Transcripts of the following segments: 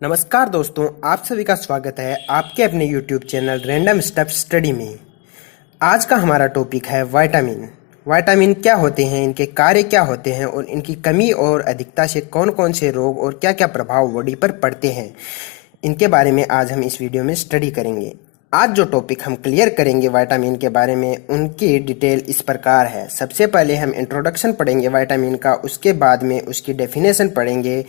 नमस्कार दोस्तों, आप सभी का स्वागत है आपके अपने YouTube channel random stuff study में। आज का हमारा टॉपिक है विटामिन। विटामिन क्या होते हैं, इनके कार्य क्या होते हैं और इनकी कमी और अधिकता से कौन कौन से रोग और क्या क्या प्रभाव बॉडी पर पड़ते हैं, इनके बारे में आज हम इस वीडियो में स्टडी करेंगे। आज जो टॉपिक हम क्लियर करेंगे विटामिन के बारे में, उनकी डिटेल इस प्रकार है। सबसे पहले हम इंट्रोडक्शन पढ़ेंगे विटामिन का, उसके बाद में उसकी डेफिनेशन पढ़ेंगे।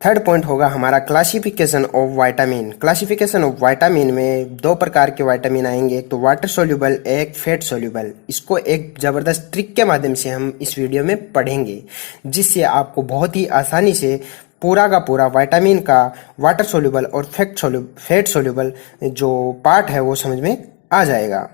थर्ड पॉइंट होगा हमारा classification of vitamin. Classification of vitamin में दो प्रकार के विटामिन आएंगे, एक तो वाटर सोल्यूबल, एक फैट सोल्यूबल। इसको एक ज़बरदस्त ट्रिक के माध्यम से हम इस वीडियो में पढ़ेंगे, जिससे आपको बहुत ही आसानी से पूरा का पूरा विटामिन का वाटर सोल्यूबल और फैट सोल्यूबल जो पार्ट है वो समझ में आ जाएगा।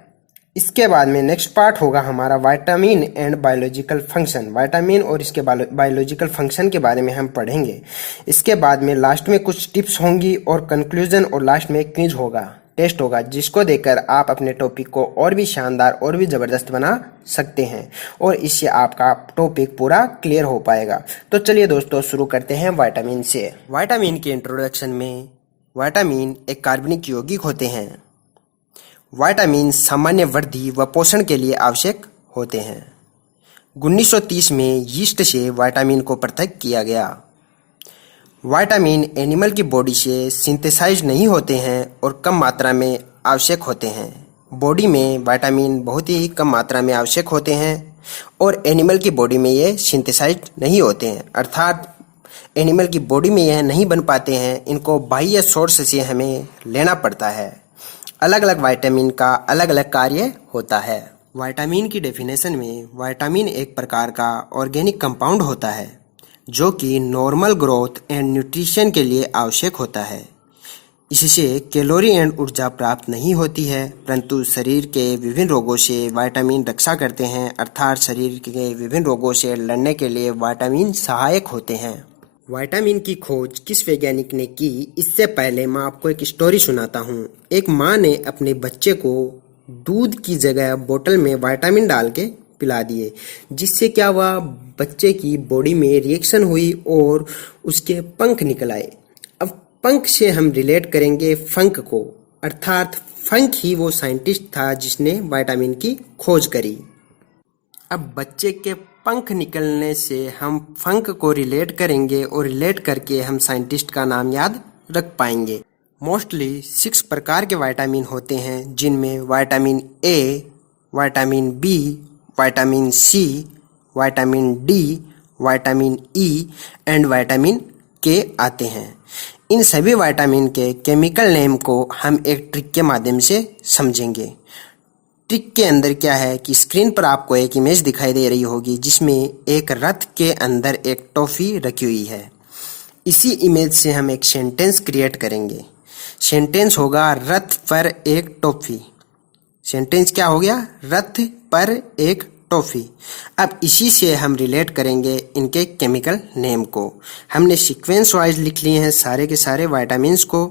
इसके बाद में नेक्स्ट पार्ट होगा हमारा vitamin and biological function. Vitamin और इसके बायोलॉजिकल फंक्शन के बारे में हम पढ़ेंगे। इसके बाद में लास्ट में कुछ टिप्स होंगी और कंक्लूजन, और लास्ट में क्विज होगा, टेस्ट होगा, जिसको देकर आप अपने टॉपिक को और भी शानदार और भी ज़बरदस्त बना सकते हैं और इससे आपका टॉपिक पूरा क्लियर हो पाएगा। तो चलिए दोस्तों, शुरू करते हैं विटामिन से। विटामिन के इंट्रोडक्शन में, विटामिन एक कार्बनिक यौगिक होते हैं। विटामिन सामान्य वृद्धि व पोषण के लिए आवश्यक होते हैं। 1930 में यीस्ट से विटामिन को पृथक किया गया। विटामिन एनिमल की बॉडी से सिंथेसाइज नहीं होते हैं और कम मात्रा में आवश्यक होते हैं। बॉडी में विटामिन बहुत ही कम मात्रा में आवश्यक होते हैं और एनिमल की बॉडी में ये सिंथेसाइज नहीं होते हैं, अर्थात एनिमल की बॉडी में यह नहीं बन पाते हैं। इनको बाह्य सोर्स से हमें लेना पड़ता है। अलग अलग विटामिन का अलग अलग कार्य होता है। विटामिन की डेफिनेशन में, विटामिन एक प्रकार का ऑर्गेनिक कंपाउंड होता है जो कि नॉर्मल ग्रोथ एंड न्यूट्रिशन के लिए आवश्यक होता है। इससे कैलोरी एंड ऊर्जा प्राप्त नहीं होती है, परंतु शरीर के विभिन्न रोगों से विटामिन रक्षा करते हैं, अर्थात शरीर के विभिन्न रोगों से लड़ने के लिए विटामिन सहायक होते हैं। विटामिन की खोज किस वैज्ञानिक ने की, इससे पहले मैं आपको एक स्टोरी सुनाता हूँ। एक माँ ने अपने बच्चे को दूध की जगह बोतल में विटामिन डाल के पिला दिए, जिससे क्या हुआ, बच्चे की बॉडी में रिएक्शन हुई और उसके पंख निकल आए। अब पंख से हम रिलेट करेंगे फंक को, अर्थात फंक ही वो साइंटिस्ट था जिसने विटामिन की खोज करी। अब बच्चे के पंख निकलने से हम फंक को रिलेट करेंगे और रिलेट करके हम साइंटिस्ट का नाम याद रख पाएंगे। मोस्टली 6 प्रकार के विटामिन होते हैं, जिनमें vitamin A, vitamin B, vitamin C, vitamin D, vitamin E and vitamin K आते हैं। इन सभी विटामिन के केमिकल नेम को हम एक ट्रिक के माध्यम से समझेंगे। ट्रिक के अंदर क्या है कि स्क्रीन पर आपको एक इमेज दिखाई दे रही होगी, जिसमें एक रथ के अंदर एक टॉफी रखी हुई है। इसी इमेज से हम एक सेंटेंस क्रिएट करेंगे। सेंटेंस होगा रथ पर एक टॉफी। सेंटेंस क्या हो गया, रथ पर एक टॉफी। अब इसी से हम रिलेट करेंगे इनके केमिकल नेम को। हमने सीक्वेंस वाइज लिख लिए हैं सारे के सारे विटामिन्स को।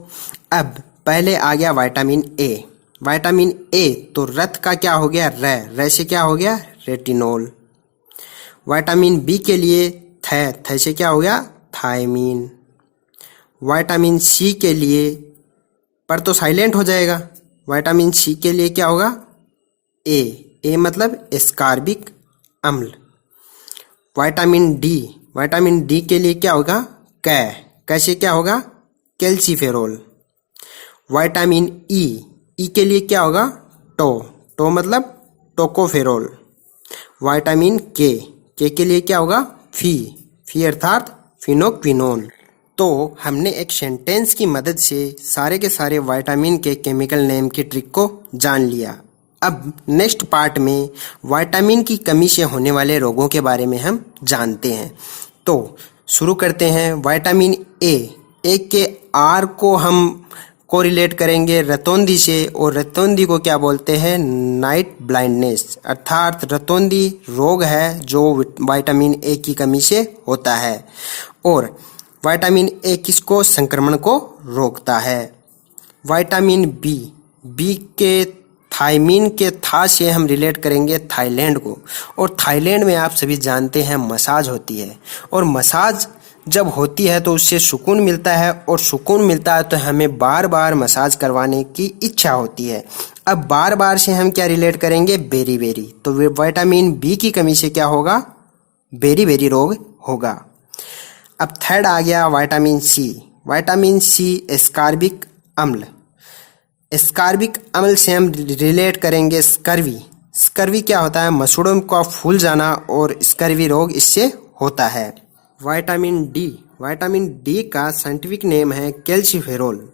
अब पहले आ गया विटामिन ए। विटामिन ए, तो रथ का क्या हो गया, रै से क्या हो गया, रेटिनोल। विटामिन बी के लिए थे से क्या हो गया, थायमीन। विटामिन सी के लिए, पर तो साइलेंट हो जाएगा, विटामिन सी के लिए क्या होगा, ए मतलब एस्कॉर्बिक अम्ल। विटामिन डी के लिए क्या होगा, कैसे क्या होगा, कैल्सीफेरोल। विटामिन ई के लिए क्या होगा, टो मतलब टोकोफेरोल। विटामिन के लिए क्या होगा, फी अर्थात फिनोक्विनोन। तो हमने एक सेंटेंस की मदद से सारे के सारे विटामिन के केमिकल नेम की ट्रिक को जान लिया। अब नेक्स्ट पार्ट में विटामिन की कमी से होने वाले रोगों के बारे में हम जानते हैं। तो शुरू करते हैं। विटामिन ए के आर को हम कोरिलेट करेंगे रतौंधी से, और रतौंधी को क्या बोलते हैं, नाइट ब्लाइंडनेस, अर्थात रतौंधी रोग है जो विटामिन ए की कमी से होता है। और विटामिन ए किसको, संक्रमण को रोकता है। विटामिन बी के थायमीन के था से हम रिलेट करेंगे थाईलैंड को, और थाईलैंड में आप सभी जानते हैं मसाज होती है, और मसाज जब होती है तो उससे सुकून मिलता है, और सुकून मिलता है तो हमें बार बार मसाज करवाने की इच्छा होती है। अब बार बार से हम क्या रिलेट करेंगे, बेरी बेरी, तो विटामिन बी की कमी से क्या होगा, बेरी बेरी रोग होगा। अब थर्ड आ गया vitamin C. Vitamin C ascorbic अम्ल। एस्कॉर्बिक अम्ल से हम रिलेट करेंगे स्कर्वी। स्कर्वी क्या होता है, मसूड़ों का फूल जाना, और स्कर्वी रोग इससे होता है। Vitamin D. विटामिन डी का साइंटिफिक नेम है कैल्सीफेरोल,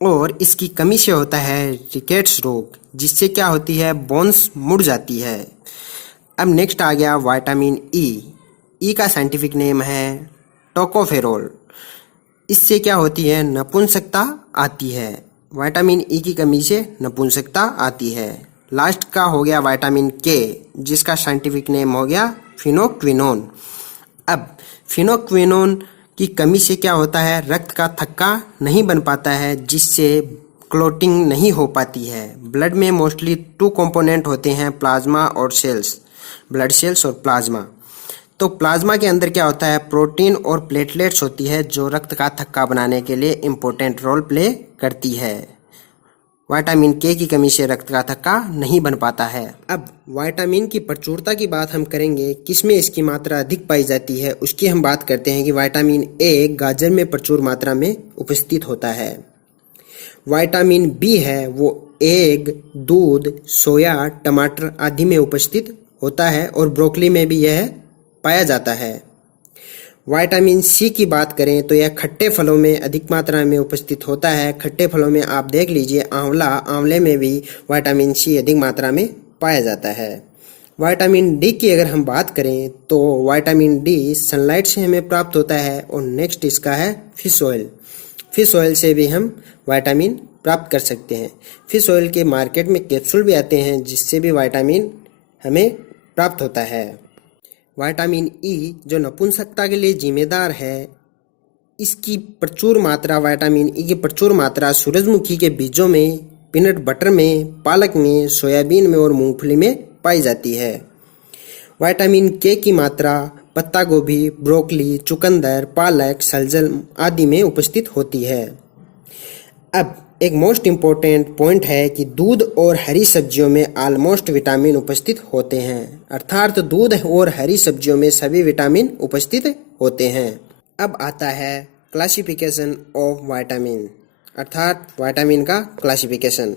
और इसकी कमी से होता है रिकेट्स रोग, जिससे क्या होती है, बोन्स मुड़ जाती है। अब नेक्स्ट आ गया विटामिन ई। ई का साइंटिफिक नेम है टोकोफेरोल। इससे क्या होती है, नपुंसकता आती है। विटामिन ई की कमी से नपुंसकता आती है। लास्ट का हो गया विटामिन के, जिसका साइंटिफिक नेम हो गया फिनोक्विनोन। अब फिनोक्विनोन की कमी से क्या होता है, रक्त का थक्का नहीं बन पाता है, जिससे क्लोटिंग नहीं हो पाती है। ब्लड में मोस्टली 2 कंपोनेंट होते हैं, प्लाज्मा और सेल्स, ब्लड सेल्स और प्लाज्मा। तो प्लाज्मा के अंदर क्या होता है, प्रोटीन और प्लेटलेट्स होती है, जो रक्त का थक्का बनाने के लिए इम्पोर्टेंट रोल प्ले करती है। विटामिन के की कमी से रक्त का थक्का नहीं बन पाता है। अब विटामिन की प्रचुरता की बात हम करेंगे, किसमें इसकी मात्रा अधिक पाई जाती है, उसकी हम बात करते हैं कि विटामिन ए गाजर में प्रचुर मात्रा में उपस्थित होता है। विटामिन बी है वो एग, दूध, सोया, टमाटर आदि में उपस्थित होता है, और ब्रोकली में भी यह पाया जाता है। विटामिन सी की बात करें तो यह खट्टे फलों में अधिक मात्रा में उपस्थित होता है। खट्टे फलों में आप देख लीजिए आंवला, आंवले में भी विटामिन सी अधिक मात्रा में पाया जाता है। विटामिन डी की अगर हम बात करें तो विटामिन डी सनलाइट से हमें प्राप्त होता है, और नेक्स्ट इसका है फिश ऑयल। फिश ऑयल से भी हम विटामिन प्राप्त कर सकते हैं। फिश ऑयल के मार्केट में कैप्सूल भी आते हैं, जिससे भी विटामिन हमें प्राप्त होता है। विटामिन ई जो नपुंसकता के लिए जिम्मेदार है, इसकी प्रचुर मात्रा, विटामिन ई की प्रचुर मात्रा सूरजमुखी के बीजों में, पीनट बटर में, पालक में, सोयाबीन में और मूंगफली में पाई जाती है। विटामिन के की मात्रा पत्ता गोभी, ब्रोकली, चुकंदर, पालक, सलजम आदि में उपस्थित होती है। अब एक मोस्ट इम्पोर्टेंट पॉइंट है कि दूध और हरी सब्जियों में ऑलमोस्ट विटामिन उपस्थित होते हैं, अर्थात दूध और हरी सब्जियों में सभी विटामिन उपस्थित होते हैं। अब आता है क्लासिफिकेशन ऑफ विटामिन, अर्थात विटामिन का क्लासिफिकेशन।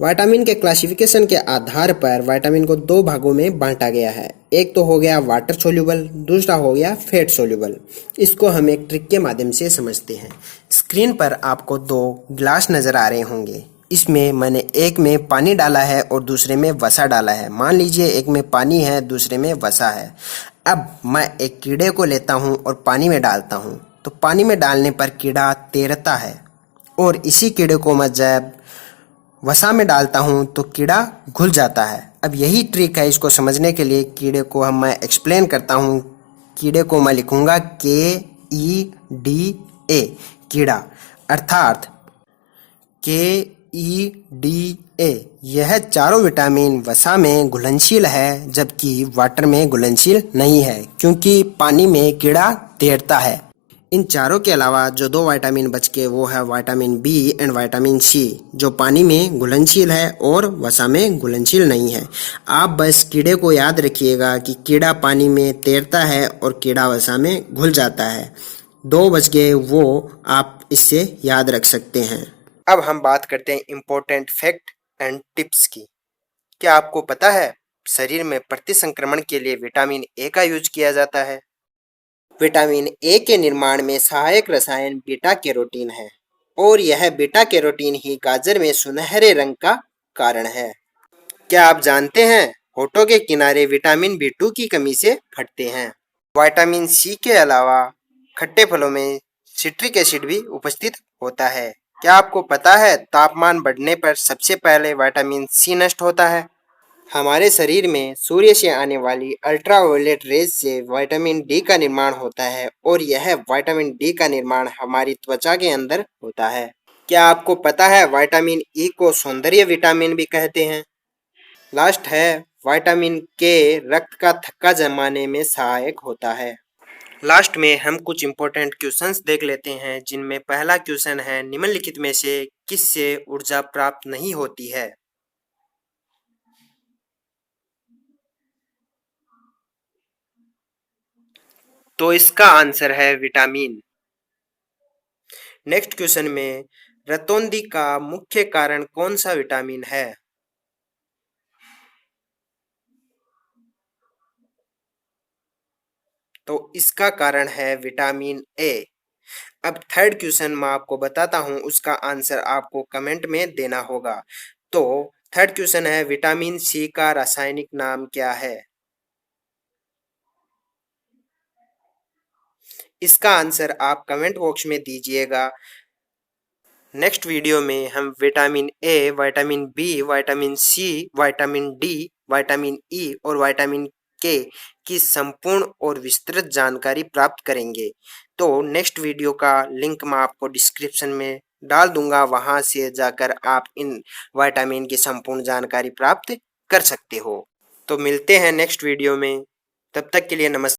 विटामिन के क्लासिफिकेशन के आधार पर विटामिन को 2 भागों में बांटा गया है। एक तो हो गया वाटर सोल्यूबल, दूसरा हो गया फैट सोल्यूबल। इसको हम एक ट्रिक के माध्यम से समझते हैं। स्क्रीन पर आपको 2 गिलास नजर आ रहे होंगे। इसमें मैंने एक में पानी डाला है और दूसरे में वसा डाला है। मान लीजिए एक में पानी है, दूसरे में वसा है। अब मैं एक कीड़े को लेता हूँ और पानी में डालता हूँ, तो पानी में डालने पर कीड़ा तैरता है, और इसी कीड़े को मैं जब वसा में डालता हूँ तो कीड़ा घुल जाता है। अब यही ट्रिक है, इसको समझने के लिए कीड़े को मैं एक्सप्लेन करता हूँ। कीड़े को मैं लिखूंगा KEDA, कीड़ा, अर्थात KEDA। यह चारों विटामिन वसा में घुलनशील है, जबकि वाटर में घुलनशील नहीं है, क्योंकि पानी में कीड़ा तैरता है। इन चारों के अलावा जो 2 विटामिन बच के वो है vitamin B and vitamin C, जो पानी में घुलनशील है और वसा में घुलनशील नहीं है। आप बस कीड़े को याद रखिएगा कि कीड़ा पानी में तैरता है और कीड़ा वसा में घुल जाता है। 2 बच गए, वो आप इससे याद रख सकते हैं। अब हम बात करते हैं इम्पोर्टेंट फैक्ट एंड टिप्स की। क्या आपको पता है शरीर में प्रतिसंक्रमण के लिए विटामिन ए का यूज किया जाता है? विटामिन ए के निर्माण में सहायक रसायन बीटा कैरोटीन है, और यह बीटा कैरोटीन ही गाजर में सुनहरे रंग का कारण है। क्या आप जानते हैं होठों के किनारे विटामिन B2 की कमी से फटते हैं? विटामिन सी के अलावा खट्टे फलों में सिट्रिक एसिड भी उपस्थित होता है। क्या आपको पता है तापमान बढ़ने पर सबसे पहले विटामिन सी नष्ट होता है? हमारे शरीर में सूर्य से आने वाली अल्ट्रावायलेट रेज से विटामिन डी का निर्माण होता है, और यह विटामिन डी का निर्माण हमारी त्वचा के अंदर होता है। क्या आपको पता है विटामिन ई को सौंदर्य विटामिन भी कहते हैं? लास्ट है विटामिन के रक्त का थक्का जमाने में सहायक होता है। लास्ट में हम कुछ इम्पोर्टेंट क्वेश्चंस देख लेते हैं, जिनमें पहला क्वेश्चन है, निम्नलिखित में से किससे ऊर्जा प्राप्त नहीं होती है? तो इसका आंसर है विटामिन। नेक्स्ट क्वेश्चन में, रतौंधी का मुख्य कारण कौन सा विटामिन है? तो इसका कारण है विटामिन ए। अब थर्ड क्वेश्चन मैं आपको बताता हूं, उसका आंसर आपको कमेंट में देना होगा। तो थर्ड क्वेश्चन है, विटामिन सी का रासायनिक नाम क्या है? इसका आंसर आप कमेंट बॉक्स में दीजिएगा। नेक्स्ट वीडियो में हम vitamin A, vitamin B, vitamin C, vitamin D, vitamin E और विटामिन के की संपूर्ण और विस्तृत जानकारी प्राप्त करेंगे। तो नेक्स्ट वीडियो का लिंक मैं आपको डिस्क्रिप्शन में डाल दूंगा, वहां से जाकर आप इन विटामिन की संपूर्ण जानकारी प्राप्त कर सकते हो। तो मिलते हैं नेक्स्ट वीडियो में, तब तक के लिए नमस्कार।